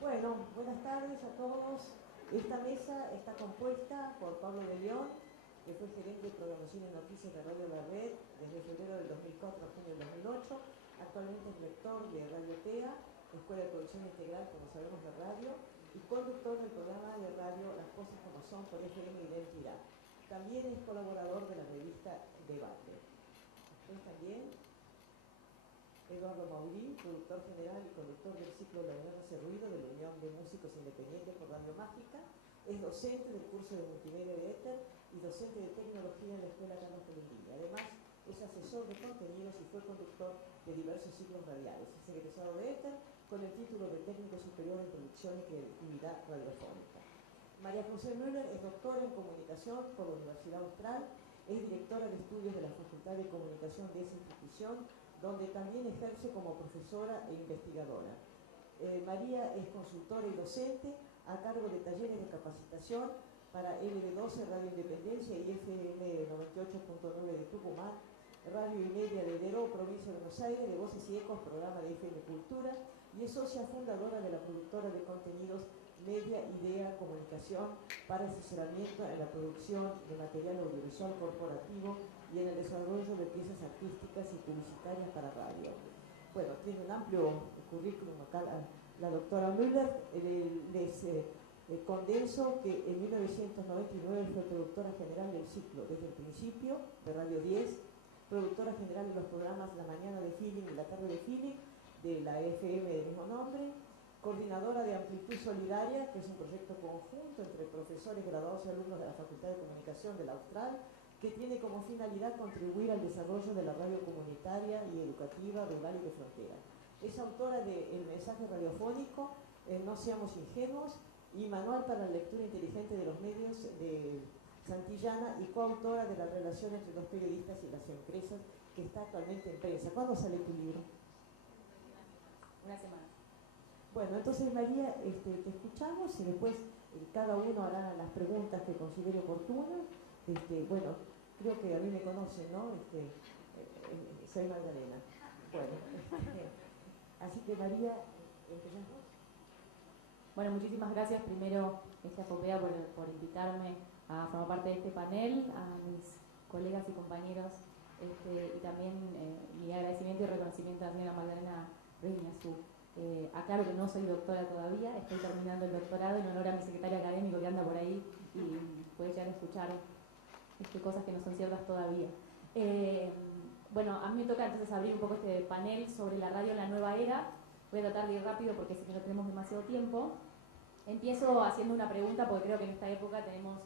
Bueno, buenas tardes a todos. Esta mesa está compuesta por Pablo de León, que fue gerente de programación y noticias de Radio La Red desde febrero del 2004 a junio del 2008. Actualmente es lector de Radio TEA, Escuela de Producción Integral, como sabemos, de radio, y conductor del programa de radio Las Cosas Como Son por FM Identidad. También es colaborador de la revista Debate. Después también Eduardo Maurín, productor general y conductor del ciclo La Unión Hace Ruido de la Unión de Músicos Independientes por Radio Mágica, es docente del curso de multimedia de Éter y docente de tecnología en la Escuela Carlos Pellegrini. Además, es asesor de contenidos y fue conductor de diversos ciclos radiales. Es egresado de Éter con el título de técnico superior en producción y creatividad radiofónica. María José Müller es doctora en comunicación por la Universidad Austral, es directora de estudios de la Facultad de Comunicación de esa institución, donde también ejerce como profesora e investigadora. María es consultora y docente a cargo de talleres de capacitación para LB12 Radio Independencia y FM 98.9 de Tucumán, Radio y Media de Deró, provincia de Buenos Aires, de Voces y Ecos, programa de FM Cultura, y es socia fundadora de la productora de contenidos Media Idea Comunicación para asesoramiento en la producción de material audiovisual corporativo y en el desarrollo de piezas artísticas y publicitarias para radio. Bueno, tiene un amplio currículum acá la doctora Müller. Les condenso que en 1999 fue productora general del ciclo desde el principio de Radio 10, productora general de los programas La Mañana de Feeling y La Tarde de Feeling de la FM del mismo nombre, coordinadora de Amplitud Solidaria, que es un proyecto conjunto entre profesores, graduados y alumnos de la Facultad de Comunicación de la Austral, que tiene como finalidad contribuir al desarrollo de la radio comunitaria y educativa, rural y de frontera. Es autora de El mensaje radiofónico, No seamos ingenuos, y Manual para la lectura inteligente de los medios de Santillana, y coautora de La relación entre los periodistas y las empresas, que está actualmente en prensa. ¿Cuándo sale tu libro? Una semana. Bueno, entonces María, te escuchamos y después cada uno hará las preguntas que considere oportunas. Bueno, creo que a mí me conocen, ¿no? Soy Magdalena. Bueno, así que María, empezamos. Bueno, muchísimas gracias primero, Popea, por invitarme a formar parte de este panel, a mis colegas y compañeros, y también mi agradecimiento y reconocimiento a la señora Magdalena Reñazú. Aclaro que no soy doctora todavía, estoy terminando el doctorado en honor a mi secretario académico que anda por ahí y puede llegar a escuchar cosas que no son ciertas todavía. Bueno, a mí me toca entonces abrir un poco este panel sobre la radio en la nueva era. Voy a tratar de ir rápido porque sé que no tenemos demasiado tiempo. Empiezo haciendo una pregunta porque creo que en esta época tenemos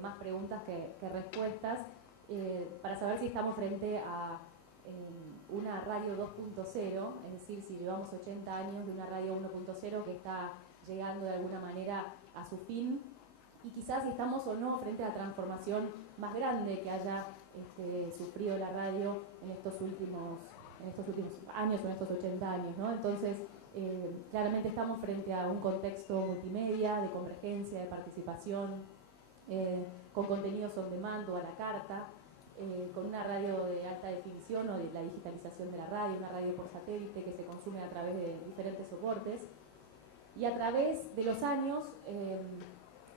más preguntas que respuestas, para saber si estamos frente a una radio 2.0, es decir, si llevamos 80 años de una radio 1.0 que está llegando de alguna manera a su fin, y quizás si estamos o no frente a la transformación más grande que haya sufrido la radio en estos últimos años o en estos 80 años, ¿no? Entonces, claramente estamos frente a un contexto multimedia, de convergencia, de participación, con contenidos on demand o a la carta, con una radio de alta definición o de la digitalización de la radio, una radio por satélite que se consume a través de diferentes soportes. Y a través de los años,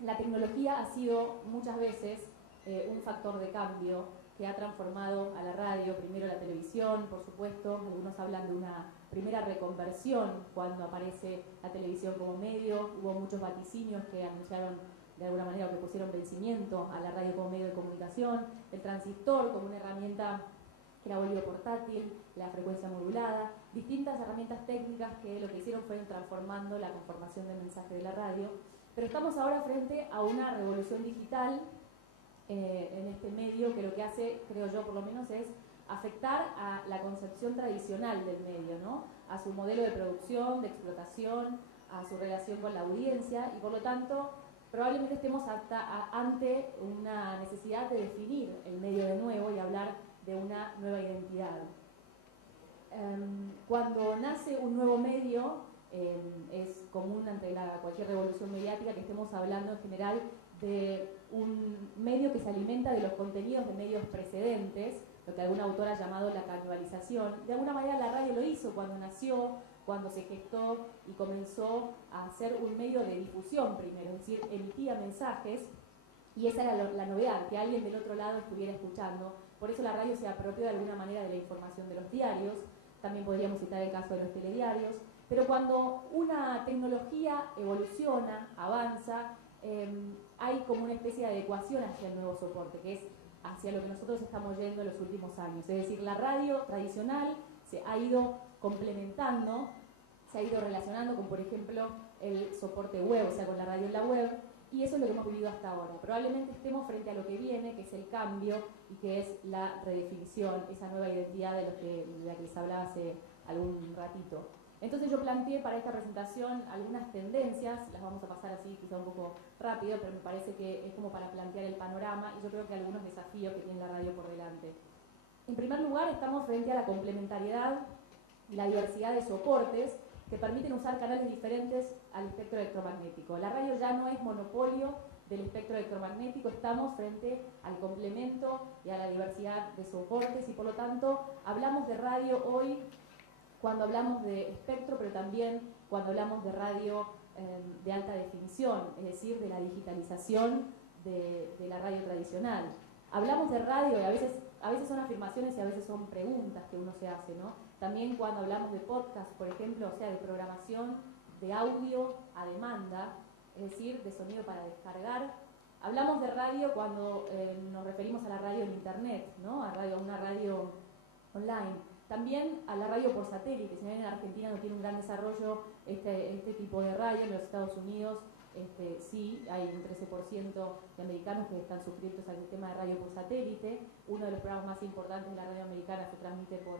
la tecnología ha sido muchas veces un factor de cambio que ha transformado a la radio, primero la televisión, por supuesto. Algunos hablan de una primera reconversión cuando aparece la televisión como medio. Hubo muchos vaticinios que anunciaron de alguna manera, que pusieron vencimiento a la radio como medio de comunicación, el transistor como una herramienta que la volvió portátil, la frecuencia modulada, distintas herramientas técnicas que lo que hicieron fue ir transformando la conformación del mensaje de la radio. Pero estamos ahora frente a una revolución digital en este medio que lo que hace, creo yo por lo menos, es afectar a la concepción tradicional del medio, ¿no? A su modelo de producción, de explotación, a su relación con la audiencia, y por lo tanto probablemente estemos ante una necesidad de definir el medio de nuevo y hablar de una nueva identidad. Cuando nace un nuevo medio, es común ante cualquier revolución mediática que estemos hablando en general de un medio que se alimenta de los contenidos de medios precedentes, lo que algún autor ha llamado la canibalización. De alguna manera la radio lo hizo cuando nació cuando se gestó y comenzó a ser un medio de difusión primero, es decir, emitía mensajes y esa era la novedad, que alguien del otro lado estuviera escuchando. Por eso la radio se apropió de alguna manera de la información de los diarios, también podríamos citar el caso de los telediarios, pero cuando una tecnología evoluciona, avanza, hay como una especie de adecuación hacia el nuevo soporte, que es hacia lo que nosotros estamos yendo en los últimos años. Es decir, la radio tradicional se ha ido complementando, se ha ido relacionando con, por ejemplo, el soporte web, o sea, con la radio en la web, y eso es lo que hemos vivido hasta ahora. Probablemente estemos frente a lo que viene, que es el cambio y que es la redefinición, esa nueva identidad de la que les hablaba hace algún ratito. Entonces yo planteé para esta presentación algunas tendencias, las vamos a pasar así quizá un poco rápido, pero me parece que es como para plantear el panorama y yo creo que algunos desafíos que tiene la radio por delante. En primer lugar, estamos frente a la complementariedad y la diversidad de soportes que permiten usar canales diferentes al espectro electromagnético. La radio ya no es monopolio del espectro electromagnético, estamos frente al complemento y a la diversidad de soportes y por lo tanto hablamos de radio hoy cuando hablamos de espectro, pero también cuando hablamos de radio de alta definición, es decir, de la digitalización de la radio tradicional. Hablamos de radio y a veces son afirmaciones y a veces son preguntas que uno se hace, ¿no? También cuando hablamos de podcast, por ejemplo, o sea, de programación de audio a demanda, es decir, de sonido para descargar. Hablamos de radio cuando nos referimos a la radio en internet, ¿no? A una radio online. También a la radio por satélite, si bien en Argentina no tiene un gran desarrollo este tipo de radio, en los Estados Unidos sí hay un 13% de americanos que están suscritos al sistema de radio por satélite. Uno de los programas más importantes de la radio americana se transmite por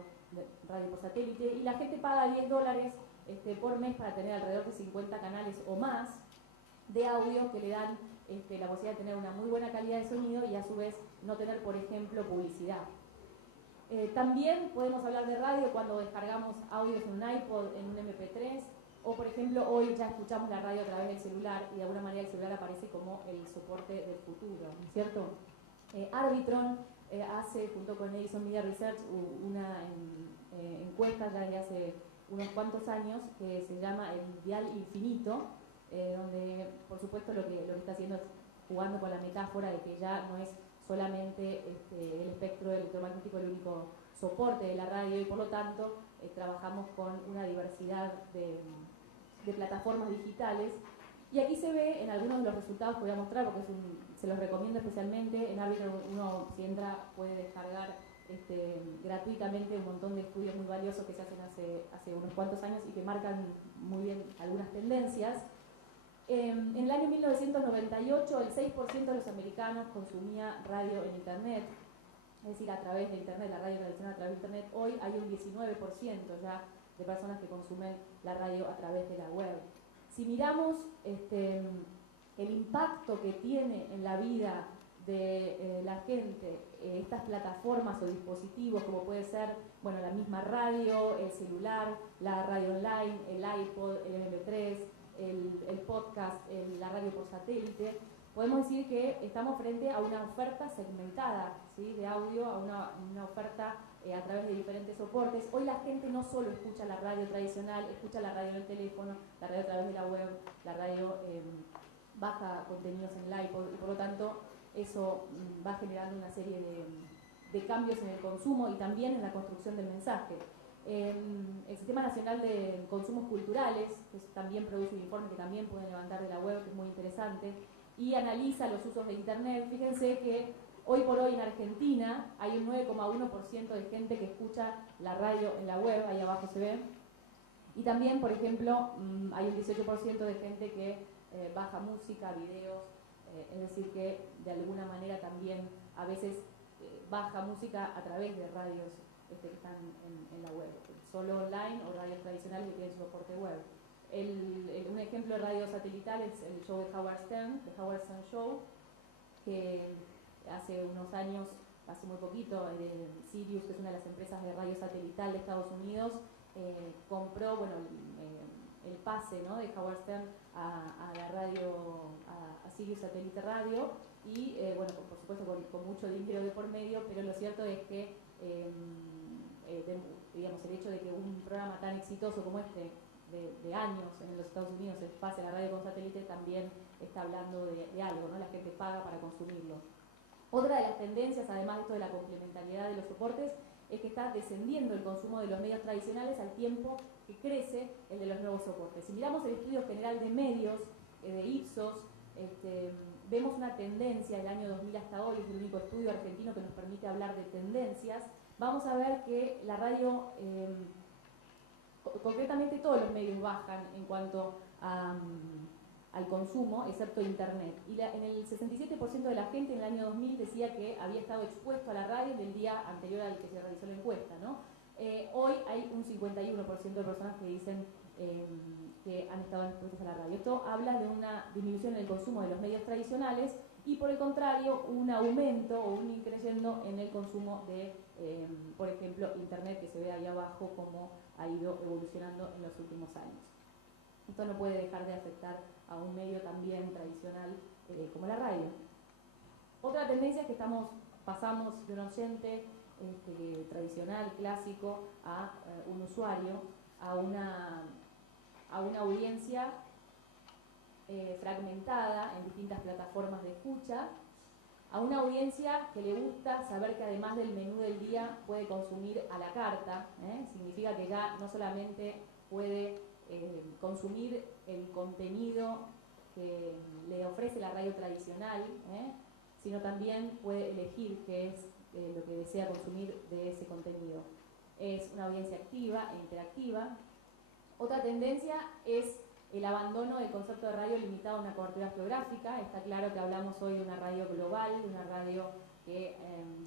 radio por satélite y la gente paga $10 por mes para tener alrededor de 50 canales o más de audio que le dan la posibilidad de tener una muy buena calidad de sonido y a su vez no tener, por ejemplo, publicidad. También podemos hablar de radio cuando descargamos audios en un iPod, en un MP3, o por ejemplo hoy ya escuchamos la radio a través del celular y de alguna manera el celular aparece como el soporte del futuro, ¿no es cierto? Arbitron hace, junto con Edison Media Research, una encuesta ya de hace unos cuantos años que se llama el Dial Infinito, donde por supuesto lo que está haciendo es jugando con la metáfora de que ya no es solamente el espectro electromagnético el único soporte de la radio y por lo tanto trabajamos con una diversidad de plataformas digitales y aquí se ve en algunos de los resultados que voy a mostrar porque se los recomiendo especialmente. En Arbitron uno si entra puede descargar gratuitamente un montón de estudios muy valiosos que se hacen hace unos cuantos años y que marcan muy bien algunas tendencias. En el año 1998 el 6% de los americanos consumía radio en internet, es decir, a través de internet, la radio tradicional a través de internet. Hoy hay un 19% ya de personas que consumen la radio a través de la web. Si miramos el impacto que tiene en la vida de la gente estas plataformas o dispositivos como puede ser, bueno, la misma radio, el celular, la radio online, el iPod, el MP3, el podcast, la radio por satélite, podemos decir que estamos frente a una oferta segmentada, ¿sí?, de audio, a una oferta a través de diferentes soportes. Hoy la gente no solo escucha la radio tradicional, escucha la radio en el teléfono, la radio a través de la web, la radio baja contenidos en el iPod y por lo tanto eso va generando una serie de cambios en el consumo y también en la construcción del mensaje. El Sistema Nacional de Consumos Culturales, que también produce un informe que también pueden levantar de la web, que es muy interesante, y analiza los usos de Internet. Fíjense que hoy por hoy en Argentina hay un 9,1% de gente que escucha la radio en la web, ahí abajo se ve, y también, por ejemplo, hay un 18% de gente que baja música, videos, es decir que de alguna manera también a veces baja música a través de radios que están en la web, solo online o radios tradicionales que tienen su soporte web. Un ejemplo de radio satelital es el show de Howard Stern, The Howard Stern Show, que hace unos años, hace muy poquito, Sirius, que es una de las empresas de radio satelital de Estados Unidos, compró, bueno, el pase, ¿no?, de Howard Stern a la radio, a Sirius Satélite Radio y, bueno, por supuesto con mucho dinero de por medio, pero lo cierto es que digamos, el hecho de que un programa tan exitoso como este, de años en los Estados Unidos, se pase a la radio con satélite, también está hablando de algo, ¿no? La gente paga para consumirlo. Otra de las tendencias, además de esto de la complementariedad de los soportes, es que está descendiendo el consumo de los medios tradicionales al tiempo que crece el de los nuevos soportes. Si miramos el estudio general de medios de Ipsos, vemos una tendencia del año 2000 hasta hoy, es el único estudio argentino que nos permite hablar de tendencias. Vamos a ver que la radio, concretamente todos los medios bajan en cuanto al consumo, excepto Internet. Y en el 67% de la gente en el año 2000 decía que había estado expuesto a la radio del día anterior al que se realizó la encuesta, ¿no? Hoy hay un 51% de personas que dicen que han estado expuestos a la radio. Esto habla de una disminución en el consumo de los medios tradicionales y, por el contrario, un aumento o un increyendo en el consumo de, por ejemplo, Internet, que se ve ahí abajo cómo ha ido evolucionando en los últimos años. Esto no puede dejar de afectar a un medio también tradicional como la radio. Otra tendencia es que pasamos de un oyente tradicional, clásico, a un usuario, a una audiencia fragmentada en distintas plataformas de escucha, a una audiencia que le gusta saber que además del menú del día puede consumir a la carta, significa que ya no solamente puede consumir el contenido que le ofrece la radio tradicional, sino también puede elegir qué es lo que desea consumir de ese contenido. Es una audiencia activa e interactiva. Otra tendencia es el abandono del concepto de radio limitado a una cobertura geográfica. Está claro que hablamos hoy de una radio global, de una radio que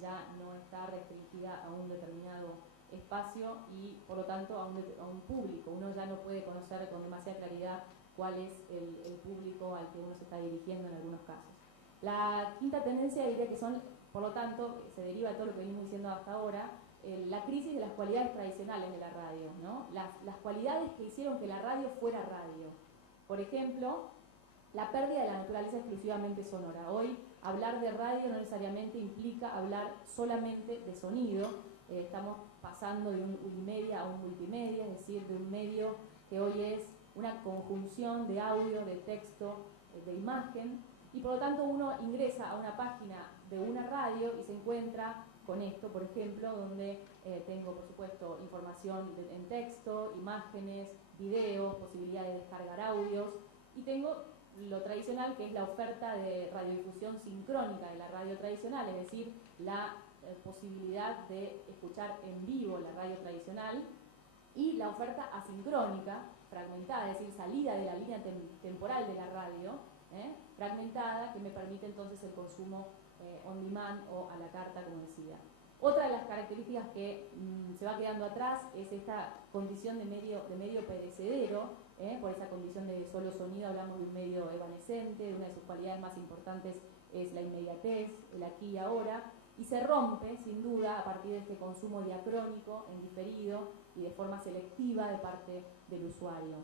ya no está restringida a un determinado espacio y por lo tanto a un público. Uno ya no puede conocer con demasiada claridad cuál es el público al que uno se está dirigiendo en algunos casos. La quinta tendencia diría que son, por lo tanto, se deriva de todo lo que venimos diciendo hasta ahora, la crisis de las cualidades tradicionales de la radio, ¿no? Las cualidades que hicieron que la radio fuera radio. Por ejemplo, la pérdida de la naturaleza exclusivamente sonora. Hoy hablar de radio no necesariamente implica hablar solamente de sonido. Estamos pasando de un unimedia a un multimedia, es decir, de un medio que hoy es una conjunción de audio, de texto, de imagen, y por lo tanto uno ingresa a una página de una radio y se encuentra con esto, por ejemplo, donde tengo, por supuesto, información en texto, imágenes, videos, posibilidad de descargar audios, y tengo lo tradicional, que es la oferta de radiodifusión sincrónica de la radio tradicional, es decir, la posibilidad de escuchar en vivo la radio tradicional, y la oferta asincrónica, fragmentada, es decir, salida de la línea temporal de la radio, fragmentada, que me permite entonces el consumo on demand o a la carta, como decía. Otra de las características que se va quedando atrás es esta condición de medio perecedero, por esa condición de solo sonido hablamos de un medio evanescente, una de sus cualidades más importantes es la inmediatez, el aquí y ahora, y se rompe sin duda a partir de este consumo diacrónico, en diferido y de forma selectiva de parte del usuario.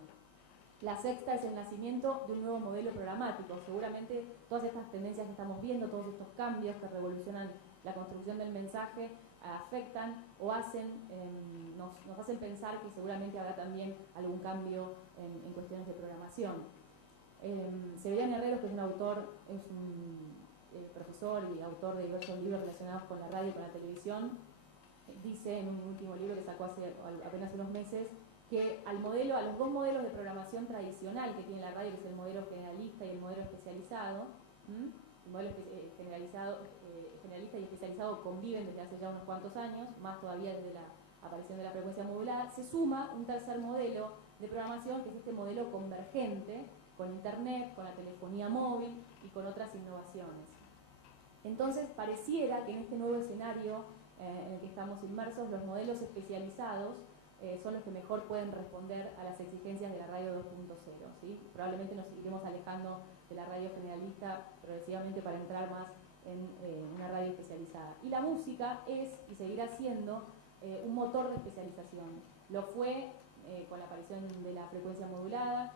La sexta es el nacimiento de un nuevo modelo programático. Seguramente todas estas tendencias que estamos viendo, todos estos cambios que revolucionan la construcción del mensaje, afectan o nos hacen pensar que seguramente habrá también algún cambio en cuestiones de programación. Severiano Herreros, que es un profesor y autor de diversos libros relacionados con la radio y con la televisión, dice en un último libro que sacó hace apenas unos meses que a los dos modelos de programación tradicional que tiene la radio, que es el modelo generalista y el modelo especializado, el modelo generalista y especializado conviven desde hace ya unos cuantos años, más todavía desde la aparición de la frecuencia modulada, se suma un tercer modelo de programación, que es este modelo convergente, con Internet, con la telefonía móvil y con otras innovaciones. Entonces, pareciera que en este nuevo escenario en el que estamos inmersos, los modelos especializados son los que mejor pueden responder a las exigencias de la radio 2.0, ¿sí? Probablemente nos iremos alejando de la radio generalista progresivamente para entrar más en una radio especializada. Y la música es y seguirá siendo un motor de especialización. Lo fue con la aparición de la frecuencia modulada,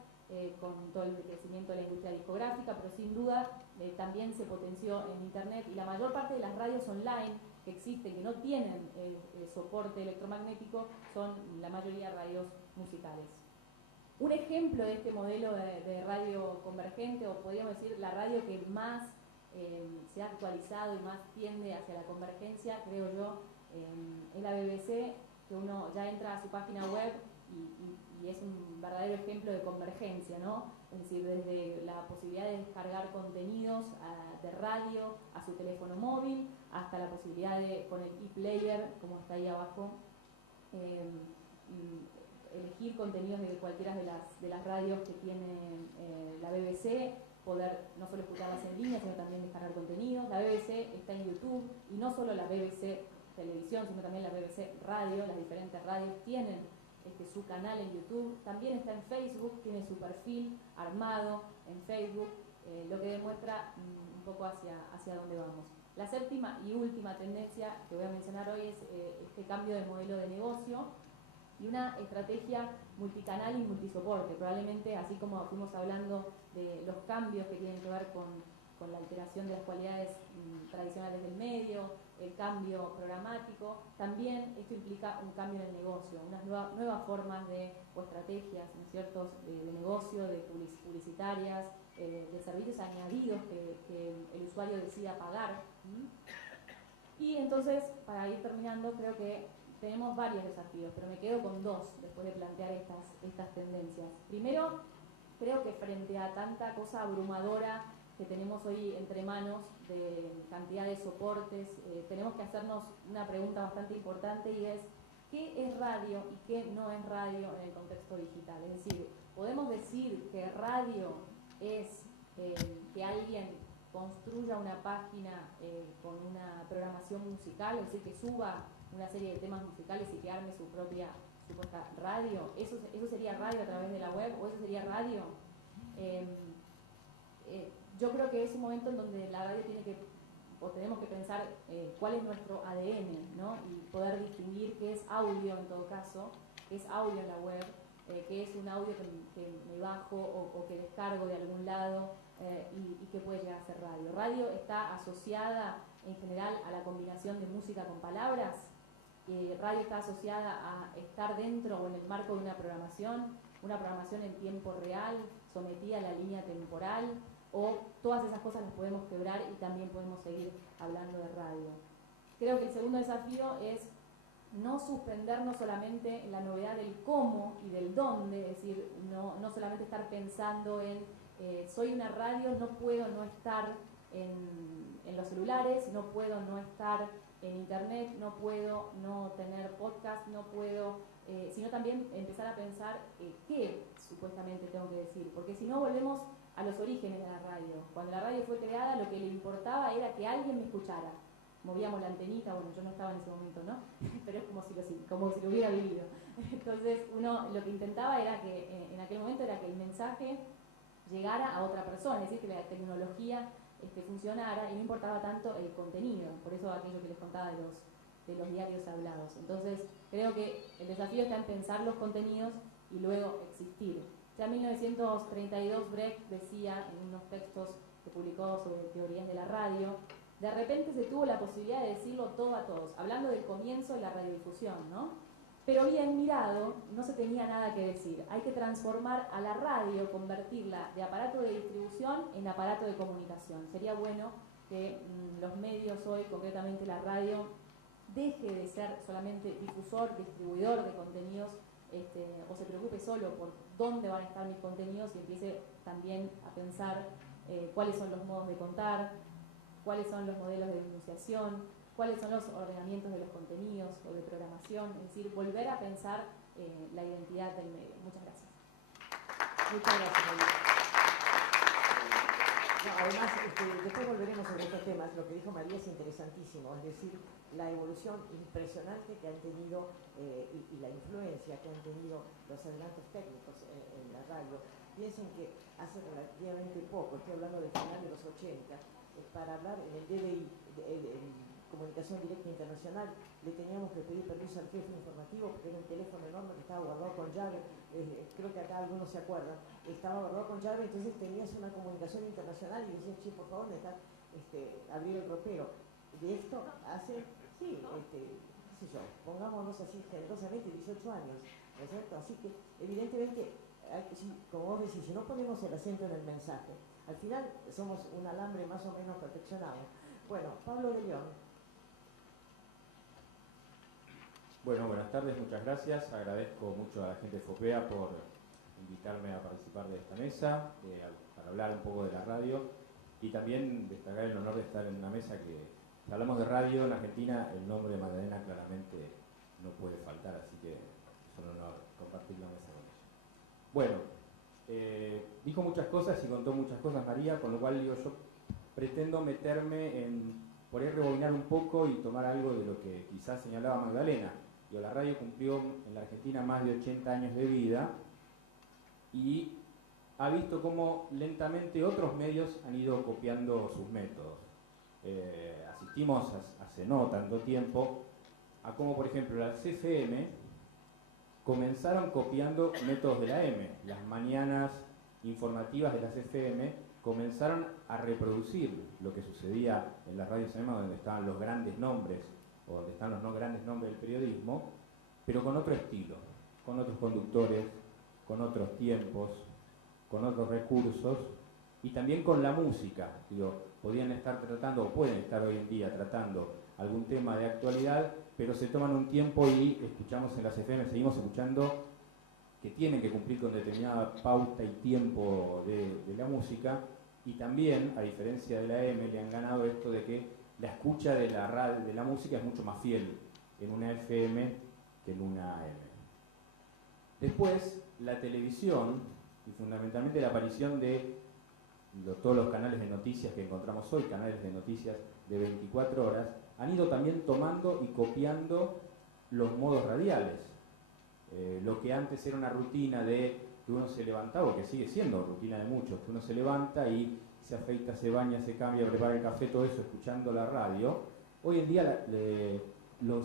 con todo el crecimiento de la industria discográfica, pero sin duda también se potenció en Internet, y la mayor parte de las radios online que existen, que no tienen soporte electromagnético, son la mayoría radios musicales. Un ejemplo de este modelo de radio convergente, o podríamos decir la radio que más se ha actualizado y más tiende hacia la convergencia, creo yo, es la BBC, que uno ya entra a su página web y es un verdadero ejemplo de convergencia, ¿no? Es decir, desde la posibilidad de descargar contenidos de radio a su teléfono móvil, hasta la posibilidad de, con el e-player, como está ahí abajo, elegir contenidos de cualquiera de las radios que tiene la BBC, poder no solo escucharlas en línea, sino también descargar contenidos. La BBC está en YouTube, y no solo la BBC Televisión, sino también la BBC Radio. Las diferentes radios tienen su canal en YouTube. También está en Facebook, tiene su perfil armado en Facebook, lo que demuestra un poco hacia dónde vamos. La séptima y última tendencia que voy a mencionar hoy es este cambio de modelo de negocio y una estrategia multicanal y multisoporte. Probablemente, así como fuimos hablando de los cambios que tienen que ver con la alteración de las cualidades tradicionales del medio, el cambio programático, también esto implica un cambio en el negocio, unas nuevas formas o estrategias, ¿no es cierto?, de negocio, de publicitarias, de servicios añadidos que el usuario decida pagar. Y entonces, para ir terminando, creo que tenemos varios desafíos, pero me quedo con dos después de plantear estas tendencias. Primero, creo que frente a tanta cosa abrumadora que tenemos hoy entre manos, de cantidad de soportes, tenemos que hacernos una pregunta bastante importante, y es: ¿qué es radio y qué no es radio en el contexto digital? Es decir, ¿podemos decir que radio es que alguien construya una página con una programación musical, es decir, que suba una serie de temas musicales y que arme su propia supuesta radio? ¿Eso sería radio a través de la web, o eso sería radio? Yo creo que es un momento en donde la radio tenemos que pensar cuál es nuestro ADN, ¿no? Y poder distinguir qué es audio en todo caso, qué es audio en la web, qué es un audio que me bajo o que descargo de algún lado, y qué puede llegar a ser radio. Radio está asociada en general a la combinación de música con palabras. Radio está asociada a estar dentro o en el marco de una programación en tiempo real, sometida a la línea temporal, o todas esas cosas las podemos quebrar y también podemos seguir hablando de radio. Creo que el segundo desafío es no suspendernos solamente en la novedad del cómo y del dónde, es decir, no solamente estar pensando en soy una radio, no puedo no estar en los celulares, no puedo no estar en internet, no puedo no tener podcast, no puedo, sino también empezar a pensar qué supuestamente tengo que decir, porque si no volvemos a los orígenes de la radio. Cuando la radio fue creada, lo que le importaba era que alguien me escuchara. Movíamos la antenita, bueno, yo no estaba en ese momento, ¿no? Pero es como si lo hubiera vivido. Entonces, uno lo que intentaba era que, en aquel momento, era que el mensaje llegara a otra persona, es decir, que la tecnología funcionara, y no importaba tanto el contenido. Por eso aquello que les contaba de los diarios hablados. Entonces, creo que el desafío está en pensar los contenidos y luego existir. Ya en 1932 Brecht decía, en unos textos que publicó sobre teorías de la radio, de repente se tuvo la posibilidad de decirlo todo a todos, hablando del comienzo de la radiodifusión, ¿no? Pero bien mirado, no se tenía nada que decir. Hay que transformar a la radio, convertirla de aparato de distribución en aparato de comunicación. Sería bueno que los medios hoy, concretamente la radio, deje de ser solamente difusor, distribuidor de contenidos, o se preocupe solo por dónde van a estar mis contenidos, y empiece también a pensar cuáles son los modos de contar, cuáles son los modelos de enunciación, cuáles son los ordenamientos de los contenidos o de programación, es decir, volver a pensar la identidad del medio. Muchas gracias. Muchas gracias, María. No, además, después volveremos sobre estos temas. Lo que dijo María es interesantísimo, es decir, la evolución impresionante que han tenido y la influencia que han tenido los adelantos técnicos en la radio. Piensen que hace relativamente poco, estoy hablando del final de los 80, para hablar en el DDI, comunicación directa internacional, le teníamos que pedir permiso al jefe informativo porque era un teléfono enorme que estaba guardado con llave, creo que acá algunos se acuerdan, estaba guardado con llave, entonces tenías una comunicación internacional y decías, che, por favor, necesitas abrir el ropero. De esto hace, sí, qué sé yo, pongámonos así generosamente 18 años, ¿no es cierto? Así que evidentemente, como vos decís, si no ponemos el acento en el mensaje, al final somos un alambre más o menos perfeccionado. Bueno, Pablo de León. Bueno, buenas tardes, muchas gracias. Agradezco mucho a la gente de FOPEA por invitarme a participar de esta mesa, para hablar un poco de la radio y también destacar el honor de estar en una mesa que, si hablamos de radio en Argentina, el nombre de Magdalena claramente no puede faltar, así que es un honor compartir la mesa con ella. Bueno, dijo muchas cosas y contó muchas cosas María, con lo cual digo, yo pretendo meterme por ahí rebobinar un poco y tomar algo de lo que quizás señalaba Magdalena. La radio cumplió en la Argentina más de 80 años de vida y ha visto cómo lentamente otros medios han ido copiando sus métodos. Asistimos hace no tanto tiempo a cómo, por ejemplo, las FM comenzaron copiando métodos de la M. Las mañanas informativas de las FM comenzaron a reproducir lo que sucedía en las radios AM, donde estaban los grandes nombres, o donde están los no grandes nombres del periodismo, pero con otro estilo, con otros conductores, con otros tiempos, con otros recursos, y también con la música. Podían estar tratando, o pueden estar hoy en día tratando algún tema de actualidad, pero se toman un tiempo y escuchamos en las FM, seguimos escuchando que tienen que cumplir con determinada pauta y tiempo de la música, y también, a diferencia de la M, le han ganado esto de que la escucha de la radio, de la música es mucho más fiel en una FM que en una AM. Después, la televisión, y fundamentalmente la aparición de todos los canales de noticias que encontramos hoy, canales de noticias de 24 horas, han ido también tomando y copiando los modos radiales. Lo que antes era una rutina de que uno se levantaba, o que sigue siendo rutina de muchos, que uno se levanta y se afeita, se baña, se cambia, prepara el café, todo eso escuchando la radio, hoy en día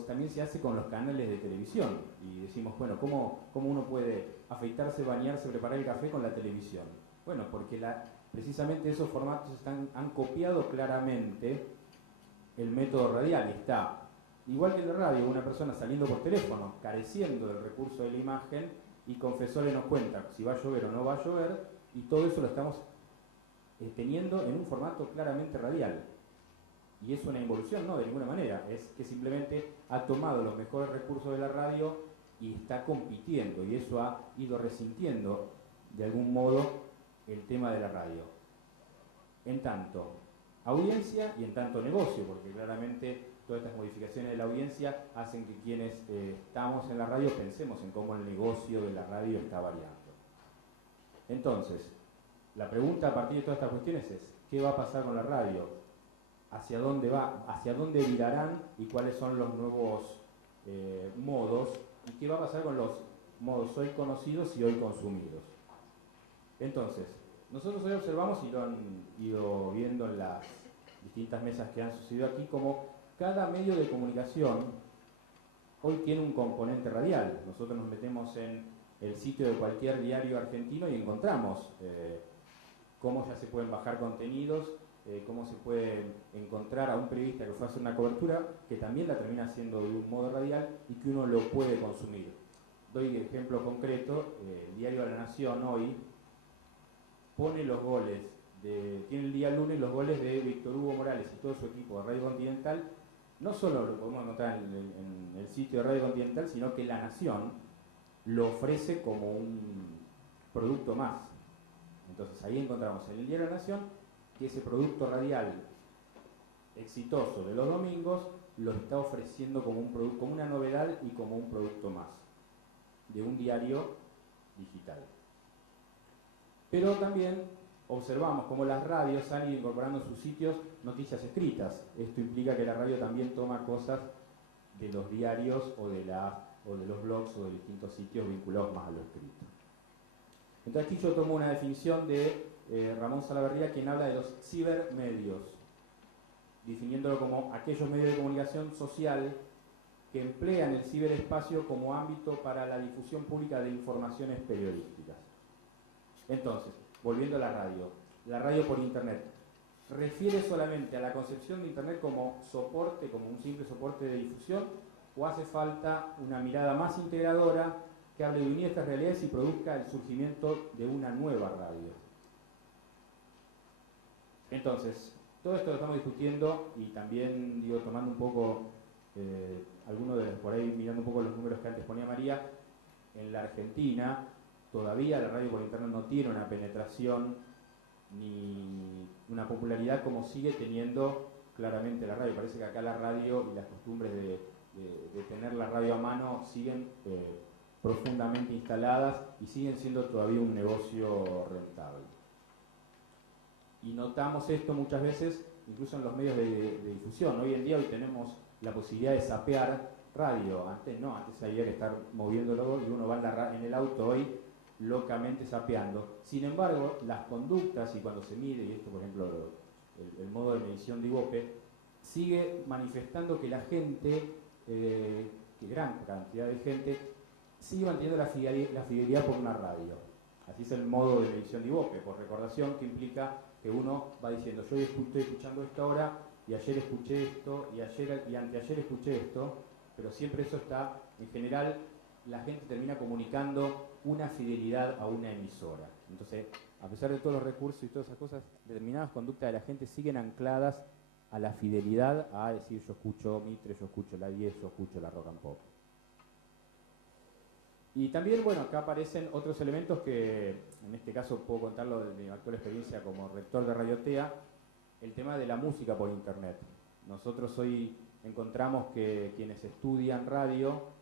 también se hace con los canales de televisión. Y decimos, bueno, ¿cómo uno puede afeitarse, bañarse, preparar el café con la televisión? Bueno, porque precisamente esos formatos han copiado claramente el método radial, y está, igual que en la radio, una persona saliendo por teléfono, careciendo del recurso de la imagen, y Confesores nos cuenta si va a llover o no va a llover, y todo eso lo estamos teniendo en un formato claramente radial. Y es una involución, no, de ninguna manera, es que simplemente ha tomado los mejores recursos de la radio y está compitiendo, y eso ha ido resintiendo de algún modo el tema de la radio. En tanto audiencia y en tanto negocio, porque claramente todas estas modificaciones de la audiencia hacen que quienes estamos en la radio pensemos en cómo el negocio de la radio está variando. Entonces, la pregunta a partir de todas estas cuestiones es, ¿qué va a pasar con la radio? ¿Hacia dónde va? ¿Hacia dónde virarán? ¿Y cuáles son los nuevos modos? ¿Y qué va a pasar con los modos hoy conocidos y hoy consumidos? Entonces, nosotros hoy observamos, y lo han ido viendo en las distintas mesas que han sucedido aquí, como cada medio de comunicación hoy tiene un componente radial. Nosotros nos metemos en el sitio de cualquier diario argentino y encontramos cómo ya se pueden bajar contenidos, cómo se puede encontrar a un periodista que fue a hacer una cobertura que también la termina haciendo de un modo radial y que uno lo puede consumir. Doy ejemplo concreto, el diario La Nación hoy pone los goles, tiene el día lunes los goles de Víctor Hugo Morales y todo su equipo de Radio Continental. No solo lo podemos encontrar en el sitio de Radio Continental, sino que La Nación lo ofrece como un producto más. Entonces ahí encontramos en el diario La Nación que ese producto radial exitoso de los domingos lo está ofreciendo como un producto, como una novedad y como un producto más de un diario digital. Pero también observamos cómo las radios han ido incorporando en sus sitios noticias escritas. Esto implica que la radio también toma cosas de los diarios o de los blogs o de distintos sitios vinculados más a lo escrito. Entonces aquí yo tomo una definición de Ramón Salaverría, quien habla de los cibermedios. definiéndolo como aquellos medios de comunicación social que emplean el ciberespacio como ámbito para la difusión pública de informaciones periodísticas. Entonces, volviendo a la radio por Internet, ¿refiere solamente a la concepción de Internet como soporte, como un simple soporte de difusión, o hace falta una mirada más integradora que hable de unir estas realidades y produzca el surgimiento de una nueva radio? Entonces, todo esto lo estamos discutiendo y también, digo, tomando un poco, algunos de por ahí mirando un poco los números que antes ponía María, en la Argentina todavía la radio por Internet no tiene una penetración ni una popularidad como sigue teniendo claramente la radio. Parece que acá la radio y las costumbres de tener la radio a mano siguen profundamente instaladas y siguen siendo todavía un negocio rentable. Y notamos esto muchas veces incluso en los medios de difusión. Hoy en día tenemos la posibilidad de zapear radio. Antes no, antes había que estar moviéndolo y uno va en el auto hoy locamente zapeando. Sin embargo, las conductas, y cuando se mide, y esto por ejemplo el modo de medición de Ibope, sigue manifestando que la gente, que gran cantidad de gente, sigue manteniendo la fidelidad por una radio. Así es el modo de medición de Ibope, por recordación, que implica que uno va diciendo, yo estoy escuchando esto ahora, y ayer escuché esto, y anteayer escuché esto, pero siempre eso está, en general, la gente termina comunicando una fidelidad a una emisora. Entonces, a pesar de todos los recursos y todas esas cosas, determinadas conductas de la gente siguen ancladas a la fidelidad, a decir, yo escucho Mitre, yo escucho la 10, yo escucho la Rock and Pop. Y también, bueno, acá aparecen otros elementos que, en este caso puedo contarlo de mi actual experiencia como rector de Radiotea, el tema de la música por Internet. Nosotros hoy encontramos que quienes estudian radio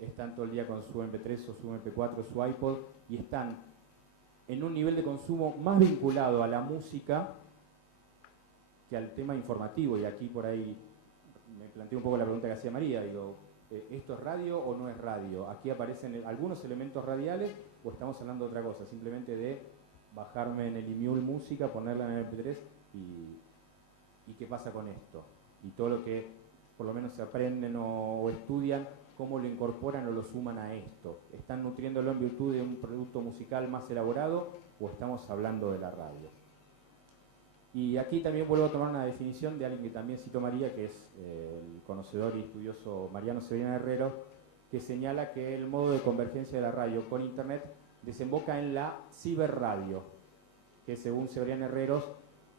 están todo el día con su MP3 o su MP4 o su iPod y están en un nivel de consumo más vinculado a la música que al tema informativo. Y aquí por ahí me planteé un poco la pregunta que hacía María, digo, ¿esto es radio o no es radio? Aquí aparecen algunos elementos radiales o estamos hablando de otra cosa, simplemente de bajarme en el eMule música, ponerla en el MP3 y qué pasa con esto. Y todo lo que por lo menos se aprenden o estudian, cómo lo incorporan o lo suman a esto. ¿Están nutriéndolo en virtud de un producto musical más elaborado o estamos hablando de la radio? Y aquí también vuelvo a tomar una definición de alguien que también citó María, que es el conocedor y estudioso Mariano Severiano Herrero, que señala que el modo de convergencia de la radio con Internet desemboca en la ciberradio, que según Severiano Herreros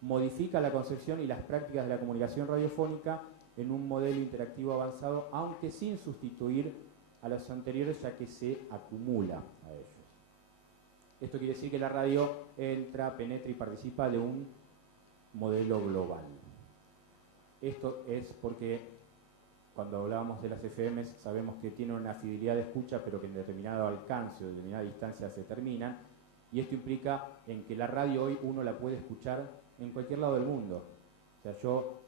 modifica la concepción y las prácticas de la comunicación radiofónica en un modelo interactivo avanzado, aunque sin sustituir a los anteriores, ya que se acumula a ellos. Esto quiere decir que la radio entra, penetra y participa de un modelo global. Esto es porque cuando hablábamos de las FMs sabemos que tienen una fidelidad de escucha, pero que en determinado alcance o determinada distancia se terminan, y esto implica en que la radio hoy uno la puede escuchar en cualquier lado del mundo. O sea, yo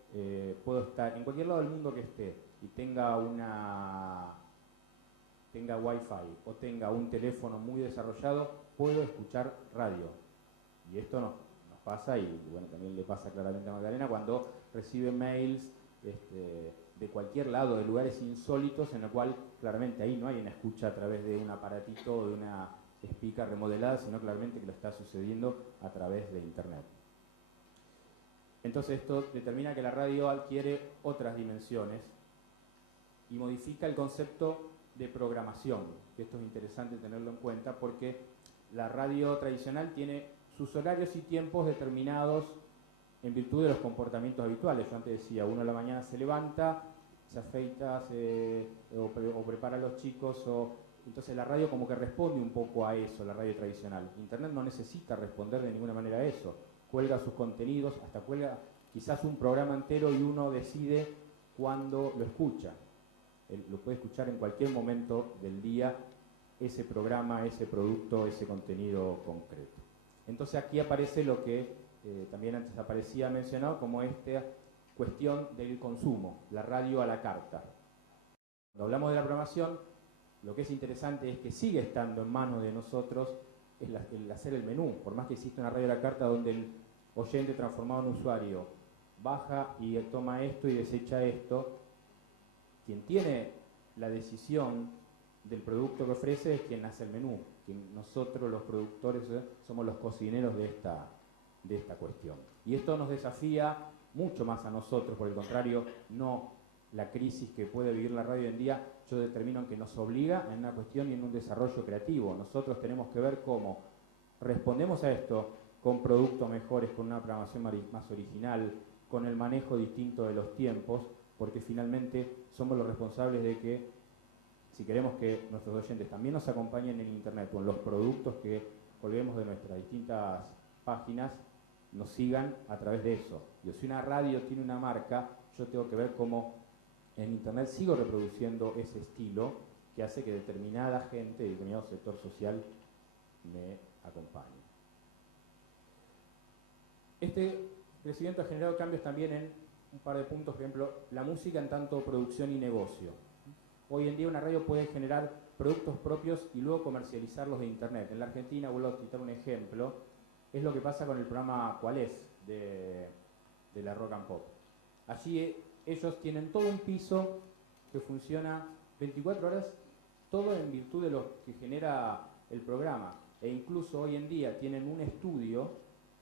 puedo estar en cualquier lado del mundo que esté y tenga wifi o tenga un teléfono muy desarrollado, puedo escuchar radio. Y esto nos pasa, y bueno, también le pasa claramente a Magdalena cuando recibe mails de cualquier lado, de lugares insólitos, en lo cual claramente ahí no hay una escucha a través de un aparatito o de una speaker remodelada, sino claramente que lo está sucediendo a través de Internet. Entonces esto determina que la radio adquiere otras dimensiones y modifica el concepto de programación, que esto es interesante tenerlo en cuenta porque la radio tradicional tiene sus horarios y tiempos determinados en virtud de los comportamientos habituales. Yo antes decía, uno a la mañana se levanta, se afeita o prepara a los chicos, entonces la radio como que responde un poco a eso, la radio tradicional. Internet no necesita responder de ninguna manera a eso. Cuelga sus contenidos, hasta cuelga quizás un programa entero y uno decide cuándo lo escucha. Lo puede escuchar en cualquier momento del día, ese programa, ese producto, ese contenido concreto. Entonces aquí aparece lo que también antes aparecía mencionado como esta cuestión del consumo, la radio a la carta. Cuando hablamos de la programación, lo que es interesante es que sigue estando en manos de nosotros el hacer el menú, por más que exista una radio a la carta donde el oyente transformado en usuario baja y toma esto y desecha esto. Quien tiene la decisión del producto que ofrece es quien hace el menú. Nosotros los productores somos los cocineros de esta cuestión. Y esto nos desafía mucho más a nosotros, por el contrario, no la crisis que puede vivir la radio hoy en día, yo determino que nos obliga en una cuestión y en un desarrollo creativo. Nosotros tenemos que ver cómo respondemos a esto con productos mejores, con una programación más original, con el manejo distinto de los tiempos, porque finalmente somos los responsables de que, si queremos que nuestros oyentes también nos acompañen en Internet o en los productos que colguemos de nuestras distintas páginas, nos sigan a través de eso. Y si una radio tiene una marca, yo tengo que ver cómo en Internet sigo reproduciendo ese estilo que hace que determinada gente, determinado sector social me acompañe. Este crecimiento ha generado cambios también en un par de puntos, por ejemplo, la música en tanto producción y negocio. Hoy en día una radio puede generar productos propios y luego comercializarlos de Internet. En la Argentina, vuelvo a citar un ejemplo, es lo que pasa con el programa ¿Cuál es? De la Rock and Pop. Allí ellos tienen todo un piso que funciona 24 horas, todo en virtud de lo que genera el programa. E incluso hoy en día tienen un estudio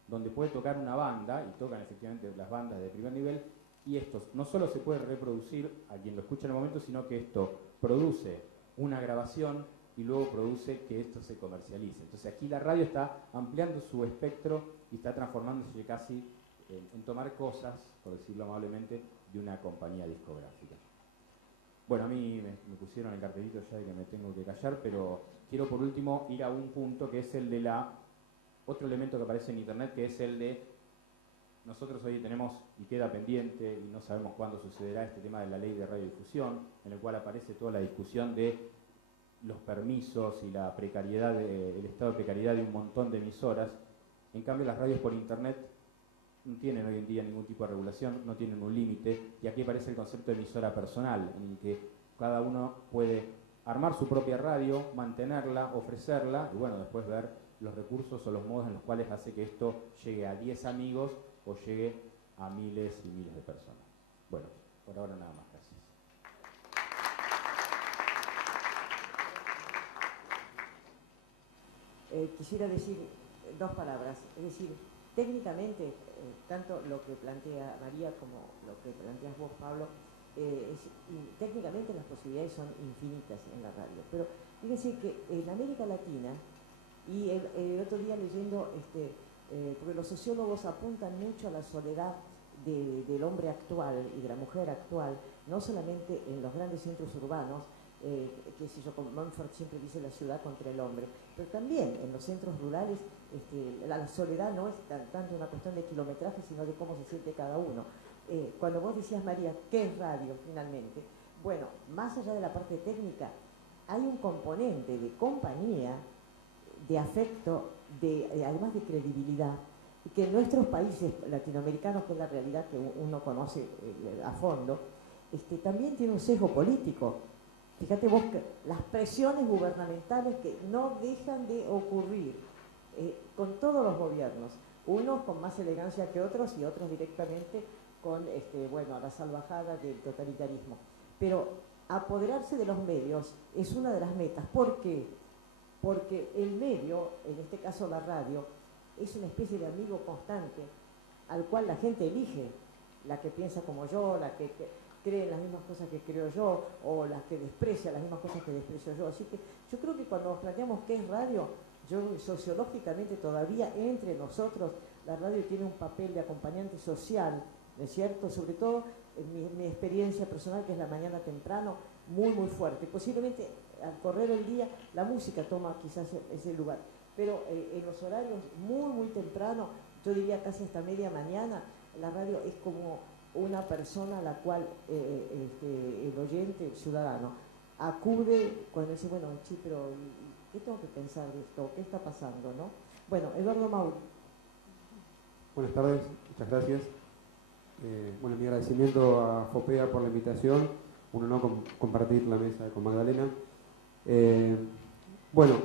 donde puede tocar una banda, y tocan efectivamente las bandas de primer nivel, y esto no solo se puede reproducir a quien lo escucha en el momento, sino que esto produce una grabación y luego produce que esto se comercialice. Entonces aquí la radio está ampliando su espectro y está transformándose casi en tomar cosas, por decirlo amablemente, de una compañía discográfica. Bueno, a mí me pusieron el cartelito ya de que me tengo que callar, pero quiero por último ir a un punto que es el de otro elemento que aparece en Internet, que es el de nosotros hoy tenemos y queda pendiente y no sabemos cuándo sucederá este tema de la ley de radiodifusión, en el cual aparece toda la discusión de los permisos y la precariedad, el estado de precariedad de un montón de emisoras. En cambio, las radios por Internet no tienen hoy en día ningún tipo de regulación, no tienen un límite, y aquí aparece el concepto de emisora personal, en el que cada uno puede armar su propia radio, mantenerla, ofrecerla, y bueno, después ver los recursos o los modos en los cuales hace que esto llegue a 10 amigos o llegue a miles y miles de personas. Bueno, por ahora nada más, gracias. Quisiera decir dos palabras, es decir, técnicamente, tanto lo que plantea María como lo que planteas vos, Pablo, técnicamente las posibilidades son infinitas en la radio, pero fíjense que en América Latina, y el otro día leyendo, porque los sociólogos apuntan mucho a la soledad del hombre actual y de la mujer actual, no solamente en los grandes centros urbanos, que si yo, como Montfort siempre dice la ciudad contra el hombre, pero también en los centros rurales la soledad no es tanto una cuestión de kilometraje, sino de cómo se siente cada uno. Cuando vos decías, María, ¿qué es radio finalmente? Bueno, más allá de la parte técnica, hay un componente de compañía, de afecto, además de credibilidad, que en nuestros países latinoamericanos, que es la realidad que uno conoce a fondo, también tiene un sesgo político. Fíjate vos que las presiones gubernamentales que no dejan de ocurrir con todos los gobiernos, unos con más elegancia que otros y otros directamente con a la salvajada del totalitarismo. Pero apoderarse de los medios es una de las metas. ¿Por qué? Porque el medio, en este caso la radio, es una especie de amigo constante al cual la gente elige, la que piensa como yo, la que cree en las mismas cosas que creo yo, o las que desprecia las mismas cosas que desprecio yo. Así que yo creo que cuando nos planteamos qué es radio, sociológicamente todavía entre nosotros, la radio tiene un papel de acompañante social, ¿no es cierto? Sobre todo en mi experiencia personal, que es la mañana temprano, muy muy fuerte. Posiblemente al correr el día la música toma quizás ese lugar, pero en los horarios muy muy temprano, yo diría casi hasta media mañana, la radio es como una persona a la cual el oyente, el ciudadano, acude cuando dice, bueno, sí, pero ¿qué tengo que pensar de esto? ¿Qué está pasando? ¿No? Bueno, Eduardo Mauri. Buenas tardes, muchas gracias. Bueno, mi agradecimiento a FOPEA por la invitación, un honor compartir la mesa con Magdalena. Bueno,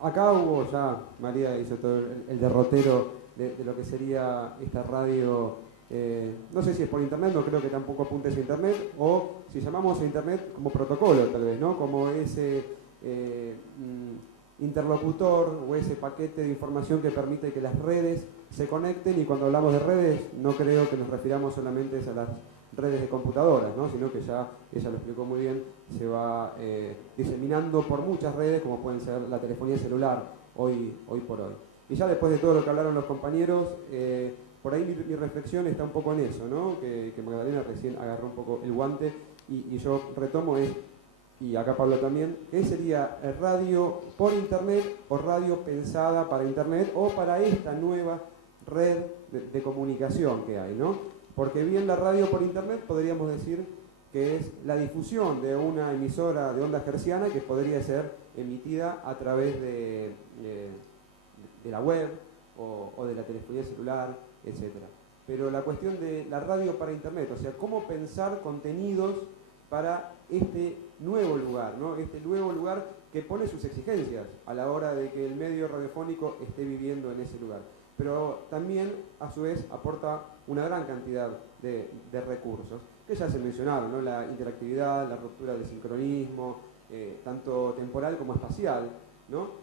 acá hubo ya, María hizo todo el derrotero de lo que sería esta radio no sé si es por internet, no creo que tampoco apuntes a internet, o si llamamos a internet como protocolo tal vez, ¿no? Como ese interlocutor o ese paquete de información que permite que las redes se conecten, y cuando hablamos de redes no creo que nos refiramos solamente a las redes de computadoras, ¿no? Sino que ya, ella lo explicó muy bien, se va diseminando por muchas redes, como pueden ser la telefonía celular hoy por hoy. Y ya después de todo lo que hablaron los compañeros, por ahí mi reflexión está un poco en eso, ¿no? Que Magdalena recién agarró un poco el guante y yo retomo y acá Pablo también, ¿qué sería radio por internet o radio pensada para internet o para esta nueva red de comunicación que hay, ¿no? Porque bien la radio por internet podríamos decir que es la difusión de una emisora de onda hertziana que podría ser emitida a través de la web o de la telefonía celular, etc. Pero la cuestión de la radio para internet, o sea, cómo pensar contenidos para este nuevo lugar, ¿no? Este nuevo lugar que pone sus exigencias a la hora de que el medio radiofónico esté viviendo en ese lugar. Pero también, a su vez, aporta una gran cantidad de recursos, que ya se mencionaron, ¿no? La interactividad, la ruptura de sincronismo, tanto temporal como espacial, ¿no?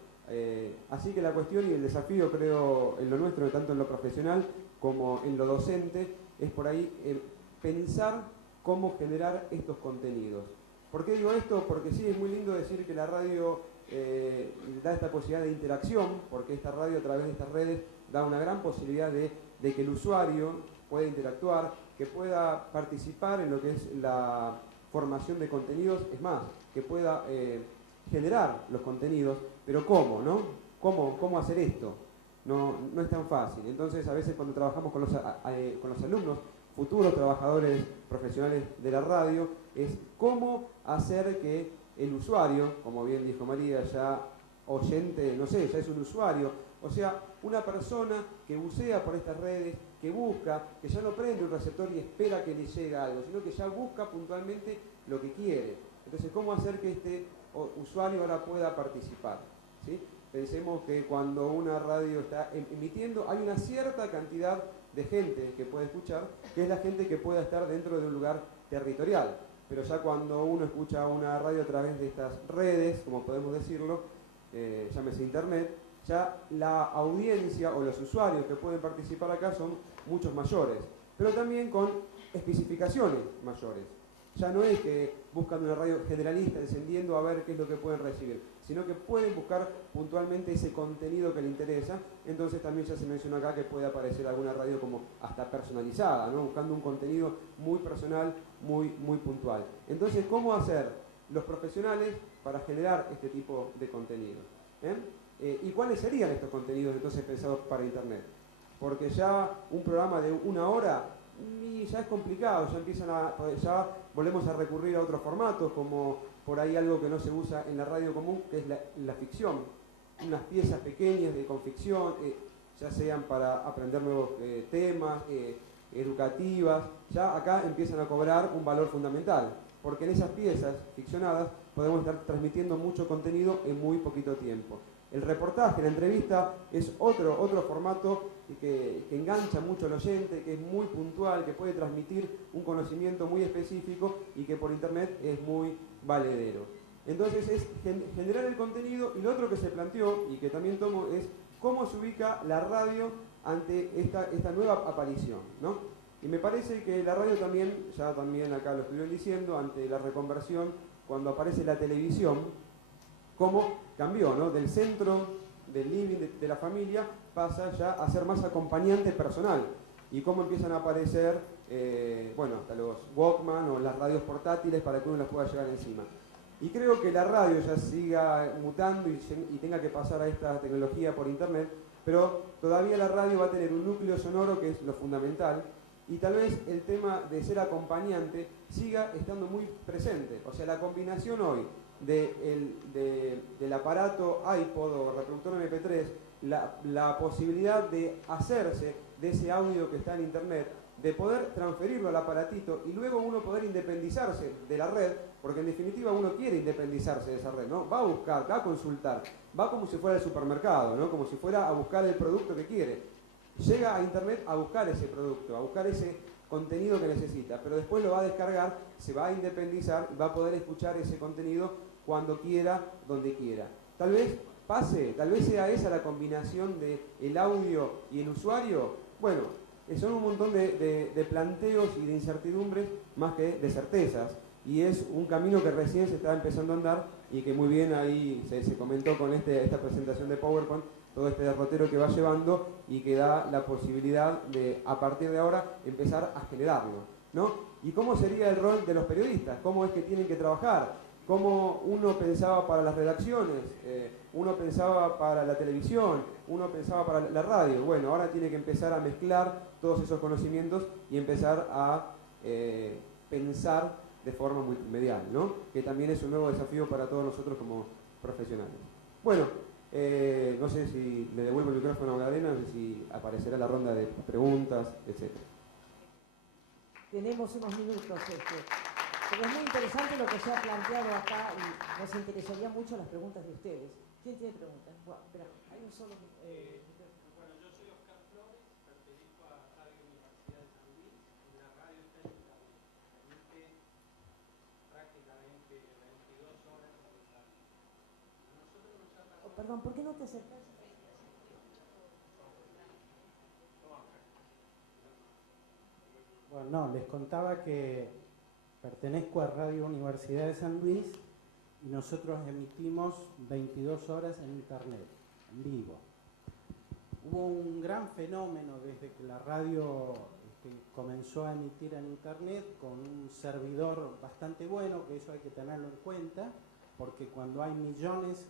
Así que la cuestión y el desafío, creo, en lo nuestro, tanto en lo profesional como en lo docente, es por ahí pensar cómo generar estos contenidos. ¿Por qué digo esto? Porque sí, es muy lindo decir que la radio da esta posibilidad de interacción, porque esta radio a través de estas redes da una gran posibilidad de que el usuario pueda interactuar, que pueda participar en lo que es la formación de contenidos, es más, que pueda generar los contenidos, pero ¿cómo, no? ¿Cómo hacer esto? No es tan fácil. Entonces, a veces cuando trabajamos con los alumnos, futuros trabajadores profesionales de la radio, es cómo hacer que el usuario, como bien dijo María, ya oyente, no sé, ya es un usuario, o sea, una persona que bucea por estas redes, que busca, que ya no prende un receptor y espera que le llegue algo, sino que ya busca puntualmente lo que quiere. Entonces, ¿cómo hacer que este usuario ahora pueda participar? ¿Sí? Pensemos que cuando una radio está emitiendo, hay una cierta cantidad de gente que puede escuchar, que es la gente que pueda estar dentro de un lugar territorial. Pero ya cuando uno escucha una radio a través de estas redes, como podemos decirlo, llámese internet, ya la audiencia o los usuarios que pueden participar acá son muchos mayores, pero también con especificaciones mayores. Ya no es que buscan una radio generalista encendiendo a ver qué es lo que pueden recibir, sino que pueden buscar puntualmente ese contenido que le interesa. Entonces también ya se mencionó acá que puede aparecer alguna radio como hasta personalizada, ¿no? Buscando un contenido muy personal, muy puntual. Entonces, ¿cómo hacer los profesionales para generar este tipo de contenido? ¿Y cuáles serían estos contenidos entonces pensados para internet? Porque ya un programa de 1 hora y ya es complicado, ya volvemos a recurrir a otros formatos, como por ahí algo que no se usa en la radio común, que es la ficción. Unas piezas pequeñas de conficción, ya sean para aprender nuevos temas, educativas, ya acá empiezan a cobrar un valor fundamental, porque en esas piezas ficcionadas podemos estar transmitiendo mucho contenido en muy poquito tiempo. El reportaje, la entrevista, es otro formato que engancha mucho al oyente, que es muy puntual, que puede transmitir un conocimiento muy específico y que por internet es muy valedero. Entonces es generar el contenido, y lo otro que se planteó y que también tomo es cómo se ubica la radio ante esta nueva aparición, ¿no? Y me parece que la radio también acá lo estuvieron diciendo, ante la reconversión, cuando aparece la televisión, cómo cambió, ¿no? Del centro, del living, de la familia, pasa ya a ser más acompañante personal. Y cómo empiezan a aparecer, hasta los Walkman o las radios portátiles para que uno las pueda llevar encima. Y creo que la radio ya siga mutando y tenga que pasar a esta tecnología por internet, pero todavía la radio va a tener un núcleo sonoro que es lo fundamental, y tal vez el tema de ser acompañante siga estando muy presente. O sea, la combinación hoy del aparato iPod o reproductor MP3, la posibilidad de hacerse de ese audio que está en internet, de poder transferirlo al aparatito y luego uno poder independizarse de la red, porque en definitiva uno quiere independizarse de esa red, ¿no? Va a buscar, va a consultar, va como si fuera al supermercado, ¿no? Como si fuera a buscar el producto que quiere. llega a internet a buscar ese producto, a buscar ese contenido que necesita, pero después lo va a descargar, se va a independizar y va a poder escuchar ese contenido cuando quiera, donde quiera. Tal vez pase, tal vez sea esa la combinación de el audio y el usuario. Bueno, son un montón de planteos y de incertidumbres más que de certezas. Y es un camino que recién se está empezando a andar y que muy bien ahí se comentó con esta presentación de PowerPoint, todo este derrotero que va llevando y que da la posibilidad de, a partir de ahora, empezar a generarlo, ¿no? ¿Y cómo sería el rol de los periodistas? ¿Cómo es que tienen que trabajar? ¿Cómo uno pensaba para las redacciones? Uno pensaba para la televisión, uno pensaba para la radio. Bueno, ahora tiene que empezar a mezclar todos esos conocimientos y empezar a pensar de forma multimedial, ¿no? Que también es un nuevo desafío para todos nosotros como profesionales. Bueno, no sé si le devuelvo el micrófono a Magdalena, no sé si aparecerá la ronda de preguntas, etc. Tenemos unos minutos, pero es muy interesante lo que se ha planteado acá y nos interesaría mucho las preguntas de ustedes. ¿Quién tiene preguntas? Bueno, espera, hay un solo... Bueno, yo soy Oscar Flores, pertenezco a Radio Universidad de San Luis, la radio está en internet, permite prácticamente 22 horas de radio. Nosotros nos ha pasado... perdón, ¿por qué no te acercas? Bueno, no, les contaba que pertenezco a Radio Universidad de San Luis y nosotros emitimos 22 horas en internet, en vivo. Hubo un gran fenómeno desde que la radio comenzó a emitir en internet con un servidor bastante bueno, que eso hay que tenerlo en cuenta, porque cuando hay millones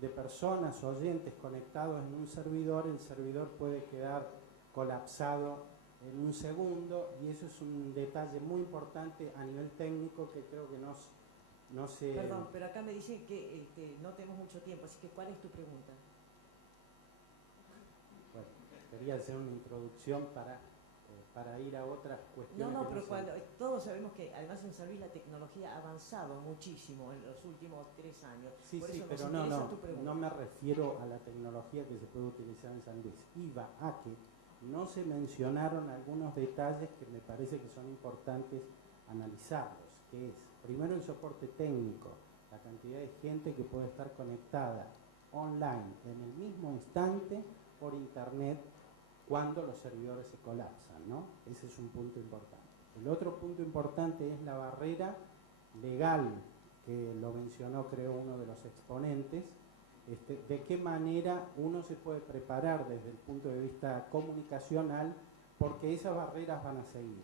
de personas, oyentes conectados en un servidor, el servidor puede quedar colapsado en un segundo, y eso es un detalle muy importante a nivel técnico que creo que no se... Perdón, pero acá me dicen que no tenemos mucho tiempo, así que ¿cuál es tu pregunta? Bueno, quería hacer una introducción para ir a otras cuestiones. No, pero cuando todos sabemos que además en San Luis la tecnología ha avanzado muchísimo en los últimos 3 años. Sí, por sí, eso pero no me refiero a la tecnología que se puede utilizar en San Luis. Iba a que no se mencionaron algunos detalles que me parece que son importantes analizarlos, que es, primero, el soporte técnico, la cantidad de gente que puede estar conectada online en el mismo instante por internet cuando los servidores se colapsan, ¿no? Ese es un punto importante. El otro punto importante es la barrera legal, que lo mencionó, creo, uno de los exponentes. De qué manera uno se puede preparar desde el punto de vista comunicacional, porque esas barreras van a seguir.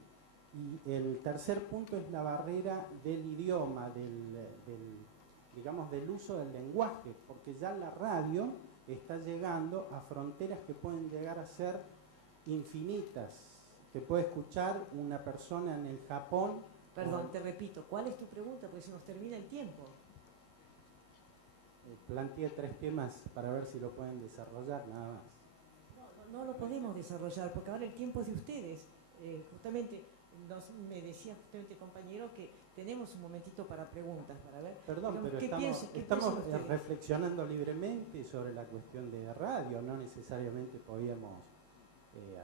Y el tercer punto es la barrera del idioma, digamos, del uso del lenguaje, porque ya la radio está llegando a fronteras que pueden llegar a ser infinitas. Te puede escuchar una persona en el Japón. Perdón, te repito, ¿cuál es tu pregunta? Porque se nos termina el tiempo. Planteé 3 temas para ver si lo pueden desarrollar, nada más. No lo podemos desarrollar porque ahora el tiempo es de ustedes. Justamente me decía justamente compañero que tenemos un momentito para preguntas, para ver. Perdón, pero estamos reflexionando libremente sobre la cuestión de radio, no necesariamente podíamos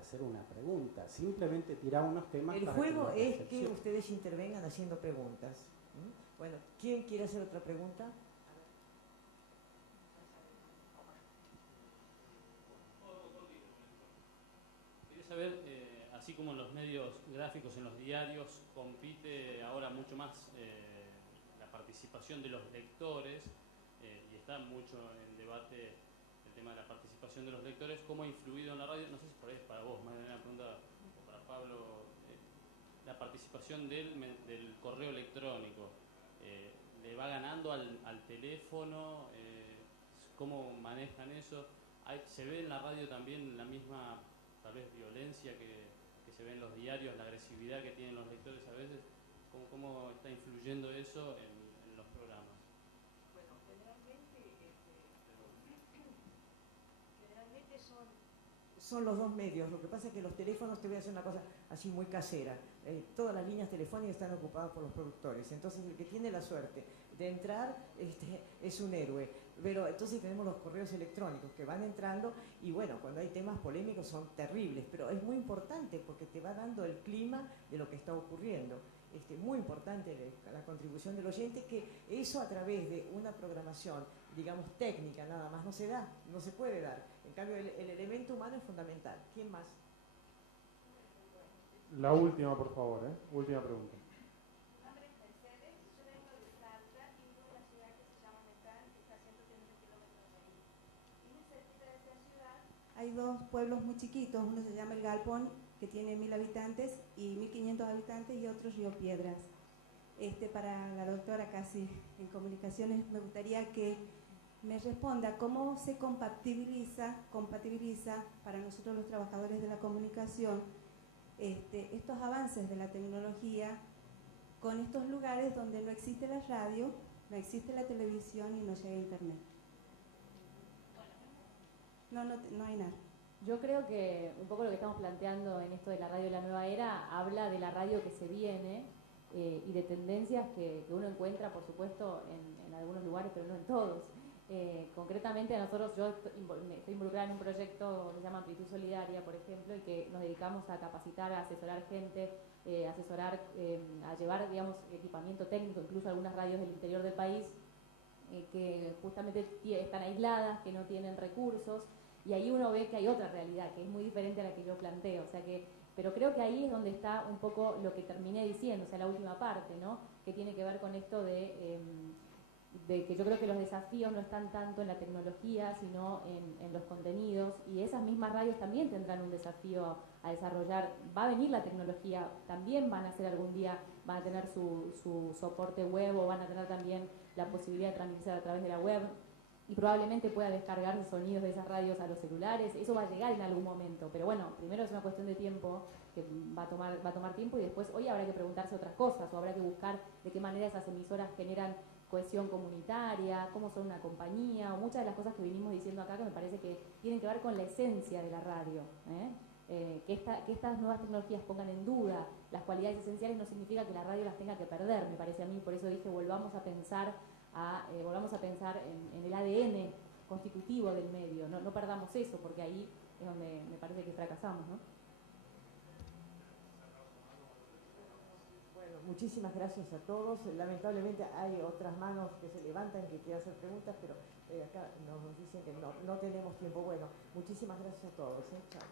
hacer una pregunta, simplemente tirar unos temas. El juego es que ustedes intervengan haciendo preguntas. ¿Mm? Bueno, ¿quién quiere hacer otra pregunta? Quería saber, así como en los medios gráficos, en los diarios, compite ahora mucho más la participación de los lectores, y está mucho en debate el tema de la participación de los lectores, ¿cómo ha influido en la radio? No sé si por ahí es para vos, Magdalena, pregunta, o para Pablo, la participación del correo electrónico. ¿Le va ganando al teléfono? ¿Cómo manejan eso? ¿Se ve en la radio también la misma, tal vez, violencia que se ve en los diarios, la agresividad que tienen los lectores a veces? ¿Cómo está influyendo eso en los programas? Bueno, generalmente son los dos medios. Lo que pasa es que los teléfonos, te voy a hacer una cosa así muy casera. Todas las líneas telefónicas están ocupadas por los productores. Entonces el que tiene la suerte de entrar es un héroe. Pero entonces tenemos los correos electrónicos que van entrando y bueno, cuando hay temas polémicos son terribles, pero es muy importante porque te va dando el clima de lo que está ocurriendo. Muy importante la contribución del oyente, que eso a través de una programación, digamos, técnica nada más no se da, no se puede dar. En cambio, el elemento humano es fundamental. ¿Quién más? La última, por favor, última pregunta. Mi nombre es Mercedes, yo vengo de Salta y vivo en una ciudad que se llama Metán, que está a 130 kilómetros de ahí. Y muy cerquita de esa ciudad hay dos pueblos muy chiquitos, uno se llama El Galpón, que tiene 1000 habitantes y 1500 habitantes, y otro Río Piedras. Para la doctora casi en comunicaciones, me gustaría que me responda cómo se compatibiliza para nosotros los trabajadores de la comunicación estos avances de la tecnología con estos lugares donde no existe la radio, no existe la televisión y no llega internet. No hay nada. Yo creo que un poco lo que estamos planteando en esto de la radio de la nueva era habla de la radio que se viene y de tendencias que uno encuentra, por supuesto, en algunos lugares, pero no en todos. Concretamente yo estoy involucrada en un proyecto que se llama Amplitud Solidaria, por ejemplo, y que nos dedicamos a capacitar, a asesorar gente, a llevar, digamos, equipamiento técnico, incluso algunas radios del interior del país que justamente están aisladas, que no tienen recursos, y ahí uno ve que hay otra realidad, que es muy diferente a la que yo planteo, pero creo que ahí es donde está un poco lo que terminé diciendo, la última parte, ¿no? Que tiene que ver con esto de que yo creo que los desafíos no están tanto en la tecnología, sino en los contenidos, y esas mismas radios también tendrán un desafío a desarrollar. Va a venir la tecnología, también van a tener su soporte web, o van a tener también la posibilidad de transmitir a través de la web, y probablemente pueda descargar sonidos de esas radios a los celulares. Eso va a llegar en algún momento, pero bueno, primero es una cuestión de tiempo, que va a tomar tiempo, y después hoy habrá que preguntarse otras cosas, o habrá que buscar de qué manera esas emisoras generan cohesión comunitaria, cómo son una compañía, o muchas de las cosas que vinimos diciendo acá, que me parece que tienen que ver con la esencia de la radio. Que estas nuevas tecnologías pongan en duda las cualidades esenciales no significa que la radio las tenga que perder, me parece a mí. Por eso dije, volvamos a pensar en el ADN constitutivo del medio, no perdamos eso, porque ahí es donde me parece que fracasamos, ¿no? Bueno, muchísimas gracias a todos. Lamentablemente hay otras manos que se levantan, que quieren hacer preguntas, pero acá nos dicen que no tenemos tiempo. Bueno, muchísimas gracias a todos. Chao.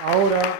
Ahora